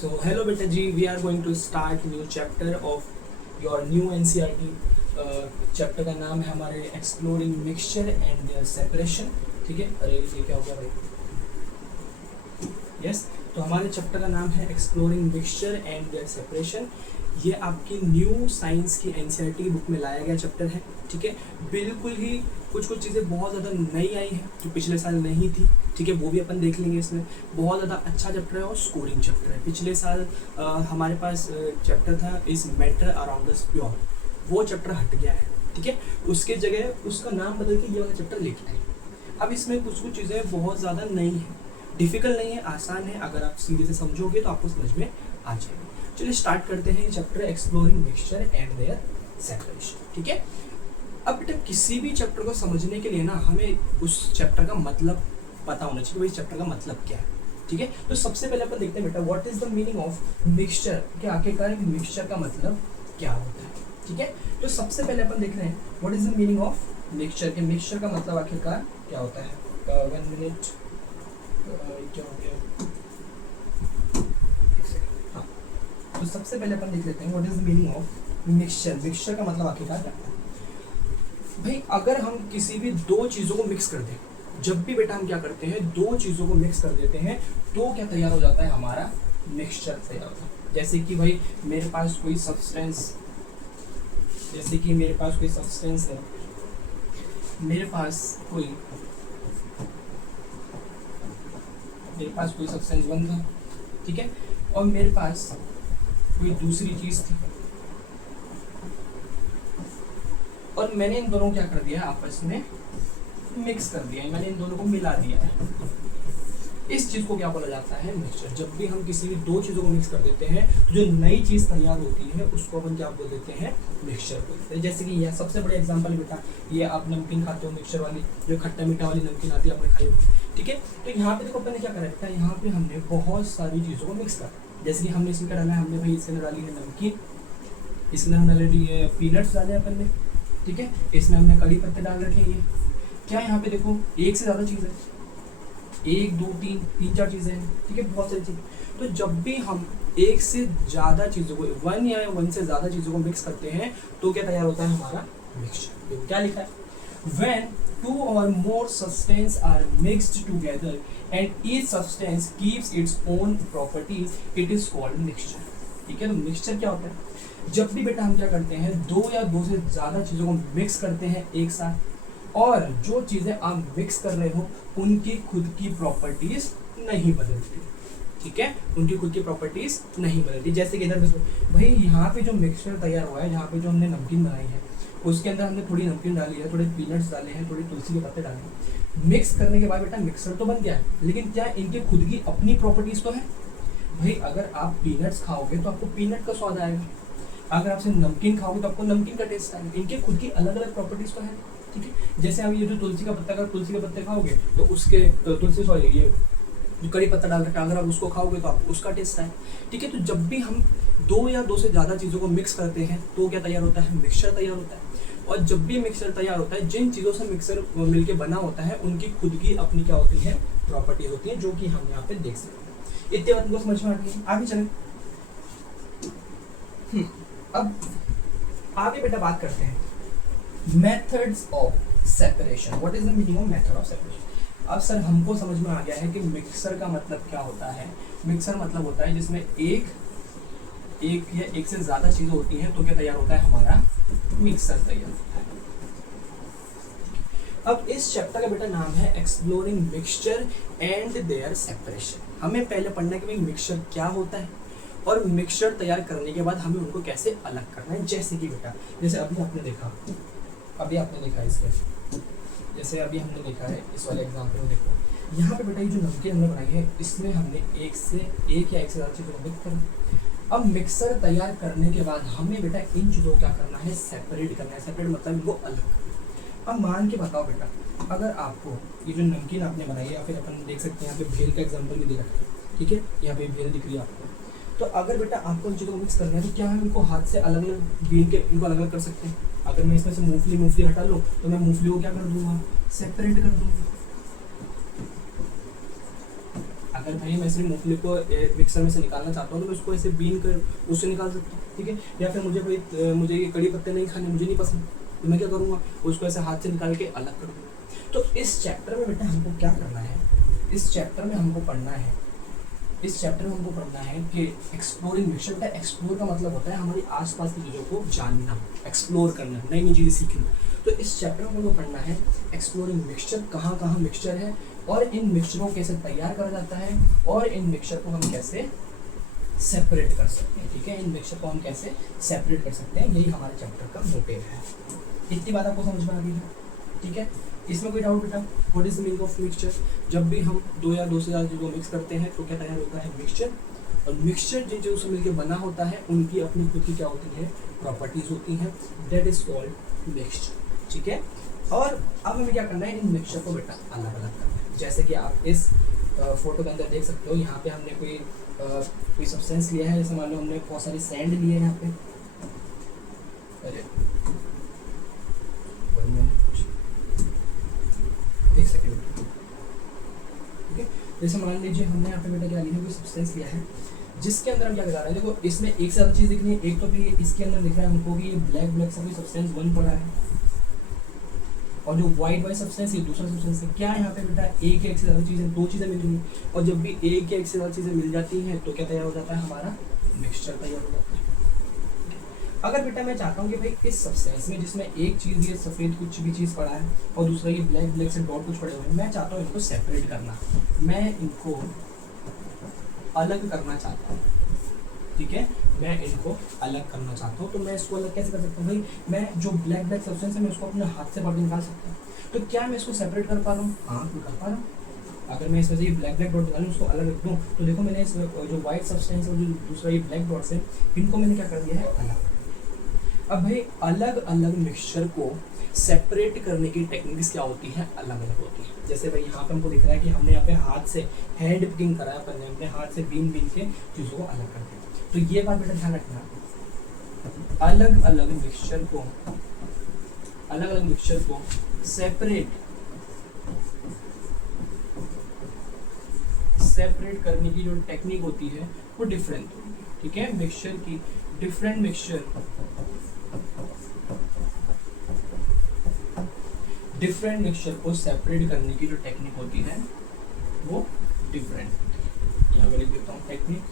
So hello beta ji, we are going to start new chapter of your new NCERT. Chapter का नाम है हमारे exploring mixture and their separation. ठीक है, अरे ये क्या हो गया भाई? यस, तो हमारे चैप्टर का नाम है exploring mixture and their separation. ये आपकी न्यू साइंस की एनसीईआरटी की बुक में लाया गया चैप्टर है. ठीक है, बिल्कुल ही कुछ चीज़ें बहुत ज़्यादा नई आई हैं जो पिछले साल नहीं थी. ठीक है, वो भी अपन देख लेंगे. इसमें बहुत ज़्यादा अच्छा चैप्टर है और स्कोरिंग चैप्टर है. पिछले साल हमारे पास चैप्टर था इस मैटर अराउंड द प्योर, वो चैप्टर हट गया है. ठीक है, उसके जगह उसका नाम बदल के ये वाला चैप्टर लेके आए. अब इसमें कुछ चीज़ें बहुत ज़्यादा नई हैं, डिफ़िकल्ट नहीं है, आसान है. अगर आप सीधे से समझोगे तो आपको समझ में आ जाएगा. चलिए स्टार्ट करते हैं ये chapter exploring mixture and their separation. ठीक है, अब बेटा किसी भी चैप्टर को समझने के लिए ना हमें उस चैप्टर का मतलब पता होना चाहिए, भाई चैप्टर का मतलब क्या है. ठीक है, तो सबसे पहले अपन देखते हैं बेटा what is the meaning of mixture. क्या आखिरकार मिक्सचर का मतलब क्या होता है. ठीक है, तो सबसे पहले अपन देख रहे हैं what is the meaning of mixture के मिक्सचर का मतलब आखिरकार क्या होता है. 1 मिनट, क्या हो गया? हाँ, तो सबसे पहले अपन देख लेते हैं what is the meaning of mixture. Mixture का मतलब आखिरकार क्या है भाई. अगर हम किसी भी दो चीज़ों को मिक्स कर दें, जब भी बेटा हम क्या करते हैं दो चीज़ों को मिक्स कर देते हैं तो क्या तैयार हो जाता है, हमारा मिक्सचर तैयार होता है. जैसे कि भाई मेरे पास कोई सब्सटेंस, जैसे कि मेरे पास कोई सब्सटेंस है, मेरे पास कोई सब्सटेंस 1 था. ठीक है, और मेरे पास कोई दूसरी चीज़ थी और मैंने इन दोनों को क्या कर दिया, आपस में मिक्स कर दिया है, मैंने इन दोनों को मिला दिया है. इस चीज़ को क्या बोला जाता है, मिक्सचर. जब भी हम किसी भी दो चीज़ों को मिक्स कर देते हैं तो जो नई चीज़ तैयार होती है उसको अपन क्या बोल देते हैं, मिक्सचर बोलते हैं. जैसे कि यह सबसे बड़ा एग्जांपल बेटा, ये आप नमकीन खाते हो मिक्सचर वाली, जो खट्टा मीठा वाली नमकीन आती है आपने खाई होगी. ठीक है, तो यहाँ पे देखो अपन ने क्या करा बेटा, यहाँ पे हमने बहुत सारी चीज़ों को मिक्स करा. जैसे कि हमने इसमें क्या डाला है, हमने भाई इसके अंदर डाली है नमकीन, इसके अंदर हमने डाली पीनट्स डाले अपन ने. ठीक है, इसमें हमने कड़ी पत्ते डाल रखे हैं. क्या यहाँ पे देखो एक से ज़्यादा चीज़ है, 1 2 3 4 चीज़ें हैं. ठीक है, बहुत सारी चीज़ें. तो जब भी हम एक से ज़्यादा चीज़ों को, 1 या 1 से ज़्यादा चीज़ों को मिक्स करते हैं तो क्या तैयार होता है, हमारा मिक्सचर. देखो क्या लिखा है, when 2 or more substances are mixed together and each substance keeps its own properties, it is called mixture. ठीक है, तो मिक्सचर क्या होता है, जब भी बेटा हम क्या करते हैं दो या दो से ज़्यादा चीज़ों को मिक्स करते हैं एक साथ, और जो चीज़ें आप मिक्स कर रहे हो उनकी खुद की प्रॉपर्टीज नहीं बदलती. ठीक है, उनकी खुद की प्रॉपर्टीज नहीं बदलती. जैसे कि इधर भाई यहाँ पे जो मिक्सचर तैयार हुआ है, जहाँ पे जो हमने नमकीन बनाई है उसके अंदर हमने थोड़ी नमकीन डाली है, थोड़े पीनट्स डाले हैं, थोड़ी तुलसी के पत्ते डाले हैं. मिक्स करने के बाद बेटा मिक्सचर तो बन गया है, लेकिन क्या इनकी खुद की अपनी प्रॉपर्टीज तो है भाई. अगर आप पीनट्स खाओगे तो आपको पीनट का स्वाद आएगा, अगर आपसे नमकीन खाओगे तो आपको नमकीन का टेस्ट आएगा. इनके खुद की अलग अलग प्रॉपर्टीज तो है. ठीक है, जैसे आप ये जो तुलसी का पत्ता, अगर तुलसी के पत्ते खाओगे तो उसके ये जो कड़ी पत्ता डाल रखा है, अगर आप उसको खाओगे तो आपको उसका टेस्ट आए. ठीक है, तो जब भी हम दो या दो से ज़्यादा चीज़ों को मिक्स करते हैं तो क्या तैयार होता है, मिक्सचर तैयार होता है. और जब भी मिक्सचर तैयार होता है, जिन चीज़ों से मिक्सर मिलके बना होता है उनकी खुद की अपनी क्या होती है, प्रॉपर्टीज होती हैं, जो कि हम यहाँ पे देख सकते हैं. इतने बात को समझ में आ गई, आगे चलें. अब आगे बेटा बात करते हैं methods of separation. What is the meaning of method of separation. अब सर हमको समझ में आ गया है कि मिक्सर का मतलब क्या होता है. मिक्सर मतलब होता है जिसमें एक या एक से ज़्यादा चीज़ें होती हैं तो क्या तैयार होता है, हमारा मिक्सर तैयार होता है. अब इस चैप्टर का बेटा नाम है exploring mixture and their separation. हमें पहले पढ़ना है कि भाई मिक्सचर क्या होता है और मिक्सचर तैयार करने के बाद हमें उनको कैसे अलग करना है. जैसे कि बेटा, जैसे अभी आपने देखा इसके, जैसे अभी हमने देखा है इस वाले एग्जाम्पल में. देखो यहाँ पे बेटा ये जो नमकीन हमने बनाई है इसमें हमने एक या एक से ज़्यादा चीज़ों को मिक्स करा. अब मिक्सर तैयार करने के बाद हमें बेटा इन चीज़ों को क्या करना है, सेपरेट करना है. सेपरेट मतलब इनको अलग करना. अब मान के बताओ बेटा, अगर आपको ये जो नमकीन आपने बनाई है, या फिर अपन देख सकते हैं यहाँ पे भेल का एग्जाम्पल भी दे रखा है. ठीक है, यहाँ पे भेल दिख रही है आपको. तो अगर बेटा आपको इन चीज़ों को मिक्स करना है तो क्या हम इनको हाथ से अलग अलग बीन के इनको अलग अलग कर सकते हैं. अगर मैं इसमें से मूंगफली हटा लूँ तो मैं मूंगफली को क्या कर दूंगा, सेपरेट कर दूंगा. अगर भाई मैं सिर्फ मूंगफली को मिक्सर में से निकालना चाहता हूँ तो मैं उसको ऐसे बीन कर उससे निकाल सकता हूँ, ठीक है। या फिर मुझे भाई मुझे ये कड़ी पत्ते नहीं खाने, मुझे नहीं पसंद, तो मैं क्या करूँगा, उसको ऐसे हाथ से निकाल के अलग कर दूँगा। तो इस चैप्टर में बेटा हमको क्या करना है, इस चैप्टर में हमको पढ़ना है, इस चैप्टर में हमको पढ़ना है कि एक्सप्लोरिंग मिक्सचर का, एक्सप्लोर का मतलब होता है हमारी आसपास की चीज़ों को जानना, एक्सप्लोर करना, नई नई चीज़ें सीखना। तो इस चैप्टर में हमको पढ़ना है एक्सप्लोरिंग मिक्सचर, कहाँ कहाँ मिक्सचर है और इन मिक्सचरों को कैसे तैयार करा जाता है और इन मिक्सचर को हम कैसे सेपरेट कर सकते हैं, ठीक है। इन मिक्सचर को हम कैसे सेपरेट कर सकते हैं, यही हमारे चैप्टर का मोटिव है। इतनी बात आपको समझ में आ गई है, ठीक है। इसमें कोई डाउट बेटा? What is the meaning of mixture? जब भी हम दो या दो से ज़्यादा चीज़ों को मिक्स करते हैं तो क्या तैयार होता है, मिक्सचर। और मिक्सचर जिन चीज़ों से मिलकर बना होता है उनकी अपनी खुद की क्या होती है, प्रॉपर्टीज होती हैं, दैट इज कॉल्ड मिक्सचर, ठीक है। और अब हमें क्या करना है, इन मिक्सचर को बेटा अलग अलग करना है। जैसे कि आप इस फोटो के अंदर देख सकते हो, यहाँ पे हमने कोई सब्सटेंस लिया है, जैसे मान लो हमने बहुत सारी सैंड ली है यहाँ पे, अरे एक सेकेंड, ठीक है। जैसे मान लीजिए हमने यहाँ पे बेटा क्या लिया है, कोई सब्सटेंस लिया है जिसके अंदर हम क्या करा रहे हैं, देखो इसमें एक से ज़्यादा चीज़ दिख रही है। एक तो भी इसके अंदर दिख रहा है हमको कि ये ब्लैक ब्लैक सा कोई सब्सटेंस बन पड़ा है, और जो वाइट वाइट सब्सटेंस ये दूसरा सब्सटेंस है। क्या यहाँ पे बेटा एक से ज़्यादा चीज़ें, दो चीज़ें मिल रही हैं, और जब भी एक से ज़्यादा चीज़ें मिल जाती हैं तो क्या तैयार हो जाता है, हमारा मिक्सचर तैयार हो जाता है। अगर बेटा मैं चाहता हूँ कि भाई इस सब्सटेंस में जिसमें एक चीज़ ये सफ़ेद कुछ भी चीज़ पड़ा है और दूसरा ये ब्लैक ब्लैक से डॉट कुछ पड़े हुए हैं, मैं चाहता हूँ इनको सेपरेट करना, मैं इनको अलग करना चाहता हूँ, ठीक है। मैं इनको अलग करना चाहता हूँ, तो मैं इसको अलग कैसे कर सकता हूँ भाई, मैं जो ब्लैक ब्लैक सब्सटेंस है मैं उसको अपने हाथ से बाहर निकाल सकता हूँ। तो क्या मैं इसको सेपरेट कर पा रहा हूँ? हाँ, मैं कर पा रहा हूँ। अगर मैं इसमें से ये ब्लैक ब्लैक डॉट निकालूँ, उसको अलग रख दूँ, तो देखो मैंने इस जो व्हाइट सब्सटेंस और जो दूसरा ये ब्लैक डॉट्स है, इनको मैंने क्या कर दिया है, अलग। अब भाई अलग अलग मिक्सचर को सेपरेट करने की टेक्निक्स क्या होती हैं, अलग अलग होती हैं। जैसे भाई यहाँ पे हमको दिख रहा है कि हमने यहाँ पे हाथ से हैंड पिकिंग करा है, अपन ने अपने हाथ से बीन बीन के चीज़ों को अलग कर दिया। तो ये बात बेटा ध्यान रखना, अलग अलग मिक्सचर को सेपरेट करने की जो टेक्निक होती है वो डिफरेंट होती है, ठीक है। मिक्सचर की डिफरेंट मिक्सचर को सेपरेट करने की जो टेक्निक होती है वो डिफरेंट होती है। यहाँ पे लिख देता हूँ टेक्निक,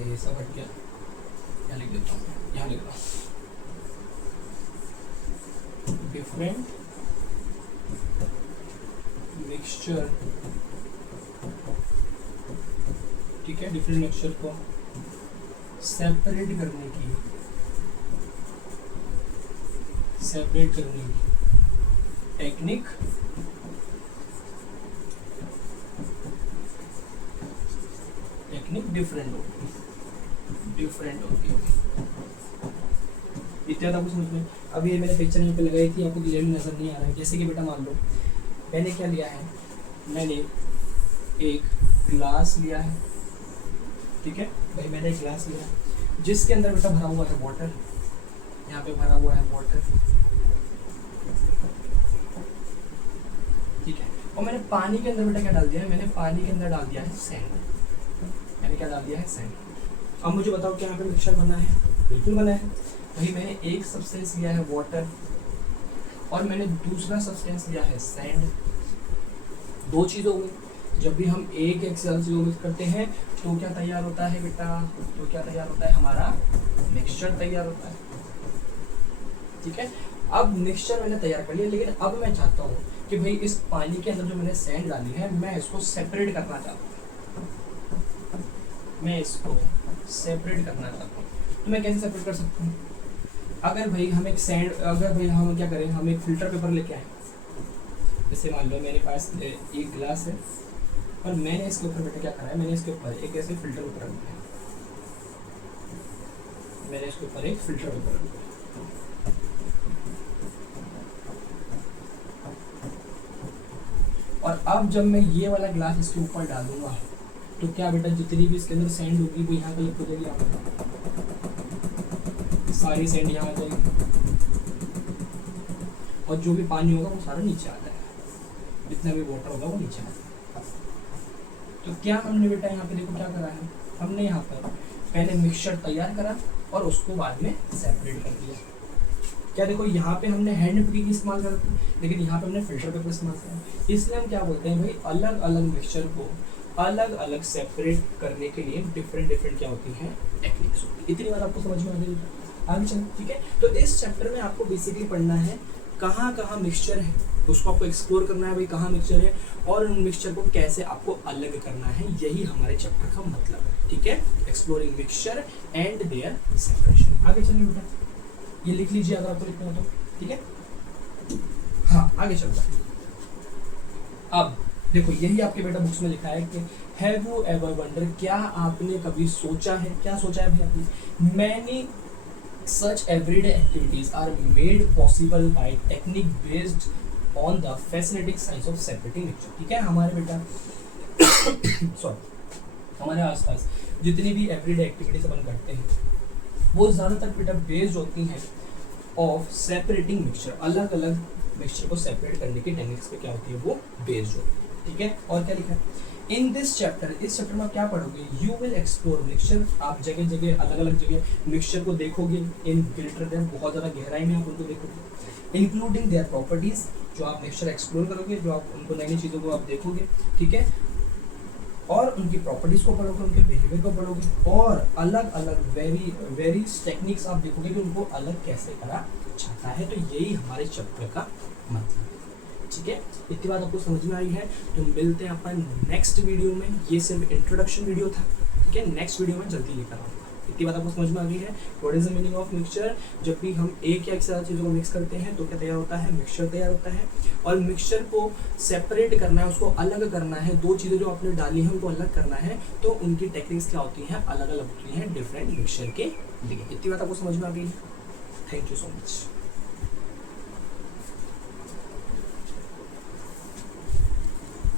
ये सब हट गया, यहाँ लिख देता हूँ, यहाँ लिख रहा हूँ डिफरेंट मिक्सचर, ठीक है। डिफरेंट मिक्सचर को सेपरेट करने की टेक्निक डिफरेंट होती है। इतना आपको समझ में? अब ये मैंने पिक्चर यहाँ पे लगाई थी, आपको क्लियरली नजर नहीं आ रहा है। जैसे कि बेटा मान लो मैंने क्या लिया है, मैंने एक ग्लास लिया है, ठीक है भाई। मैंने एक ग्लास लिया जिसके अंदर बेटा भरा हुआ है वाटर, यहाँ पे भरा हुआ है वाटर, ठीक है। और मैंने पानी के अंदर बेटा क्या डाल दिया है, मैंने पानी के अंदर डाल दिया है सैंड। मैंने क्या डाल दिया है, सैंड। अब मुझे बताओ क्या यहाँ पे मिक्सचर बना है? बिल्कुल बना है भाई। मैंने एक सब्सटेंस लिया है वाटर और मैंने दूसरा सब्सटेंस लिया है सैंड, दो चीज़ों में। जब भी हम एक से ज़्यादा चीज़ों मिक्स करते हैं तो क्या तैयार होता है बेटा, तो क्या तैयार होता है, हमारा मिक्सचर तैयार होता है, ठीक है। अब मिक्सचर मैंने तैयार कर लिया, लेकिन अब मैं चाहता हूँ कि भाई इस पानी के अंदर जो मैंने सैंड डाली है मैं इसको सेपरेट करना चाहता हूँ, तो मैं कैसे सेपरेट कर सकता हूँ? अगर भाई हम क्या करें, हम एक फिल्टर पेपर लेके आए। जैसे मान लो मेरे पास एक गिलास है और मैंने इसके ऊपर बेटा क्या करा है, मैंने इसके ऊपर एक ऐसे फिल्टर पेपर रख दिया, मैंने इसके ऊपर एक फिल्टर पेपर रख दिया। और अब जब मैं ये वाला ग्लास इसके ऊपर डालूंगा तो क्या बेटा जितनी भी इसके अंदर सैंड होगी वो यहाँ कलेक्ट हो जाएगी, सारी सैंड यहाँ आ जाएगी, और जो भी पानी होगा वो सारा नीचे आ जाएगा, जितना भी वाटर होगा वो नीचे आ जाएगा। तो क्या हमने बेटा यहाँ पे देखो क्या करा है, हमने यहाँ पर पहले मिक्सचर तैयार करा और उसको बाद में सेपरेट कर दिया। क्या देखो यहाँ पे हमने हैंड पिकिंग इस्तेमाल करा था, लेकिन यहाँ पे हमने फिल्टर पेपर इस्तेमाल करा। इसलिए हम क्या बोलते हैं भाई, अलग अलग मिक्सचर को अलग अलग सेपरेट करने के लिए डिफरेंट क्या होती हैं, टेक्निक्स होती है। इतनी बात आपको समझ में आ गई, आगे चलो ठीक है। तो इस चैप्टर में आपको बेसिकली पढ़ना है कहाँ कहाँ मिक्सचर है, उसको आपको एक्सप्लोर करना है भाई कहाँ मिक्सचर है, और उन मिक्सचर को कैसे आपको अलग करना है, यही हमारे चैप्टर का मतलब है, ठीक है। Exploring mixture and their separation. आगे चलिए बेटा, ये लिख लीजिए अगर आपको लिखना हो तो, ठीक है। हाँ आगे चलता है। अब देखो यही आपके बेटा बुक्स में लिखा है कि हैव यू एवर वंडर, क्या आपने कभी सोचा है, क्या सोचा है भाई आपने, many such everyday activities are made possible by technique based on the fascinating science of separating mixture, ठीक है। हमारे बेटा सॉरी हमारे आसपास जितनी भी एवरीडे एक्टिविटीज अपन करते हैं वो ज़्यादातर बेटा बेस्ड होती हैं ऑफ सेपरेटिंग मिक्सचर, अलग अलग मिक्सचर को सेपरेट करने की टेक्निक्स पे क्या होती है वो बेस्ड होती है, ठीक है। और क्या लिखा है इन दिस चैप्टर, इस चैप्टर में आप क्या पढ़ोगे, यू विल एक्सप्लोर मिक्सचर, आप जगह जगह अलग अलग जगह मिक्सचर को देखोगे इन ग्रेटर डेप्थ, बहुत ज़्यादा गहराई में आप उनको देखोगे, इंक्लूडिंग देयर प्रॉपर्टीज, जो आप मिक्सचर एक्सप्लोर करोगे, जो आप उनको नई नई चीज़ों को आप देखोगे, ठीक है, और उनकी प्रॉपर्टीज को पढ़ोगे, उनके बिहेवियर को पढ़ोगे, और अलग अलग वेरीज टेक्निक्स आप देखोगे कि उनको अलग कैसे करा जाता है। तो यही हमारे चैप्टर का मतलब है, ठीक है। इतनी बात आपको समझ में आई है, तो मिलते हैं अपन नेक्स्ट वीडियो में। ये सिर्फ इंट्रोडक्शन वीडियो था, ठीक है, नेक्स्ट वीडियो में जल्दी लेकर आऊँगा। इतनी बात आपको समझ में आ गई है, what is the meaning of mixture, जब भी हम एक या एक से ज़्यादा चीज़ों को मिक्स करते हैं तो क्या तैयार होता है, मिक्सचर तैयार होता है। और मिक्सचर को सेपरेट करना है, उसको अलग करना है, दो चीज़ें जो आपने डाली हैं उनको अलग करना है, तो उनकी टेक्निक्स क्या होती हैं, अलग अलग होती हैं डिफरेंट मिक्सचर के लिए। इतनी बात आपको समझ में आ गई है, थैंक यू सो मच।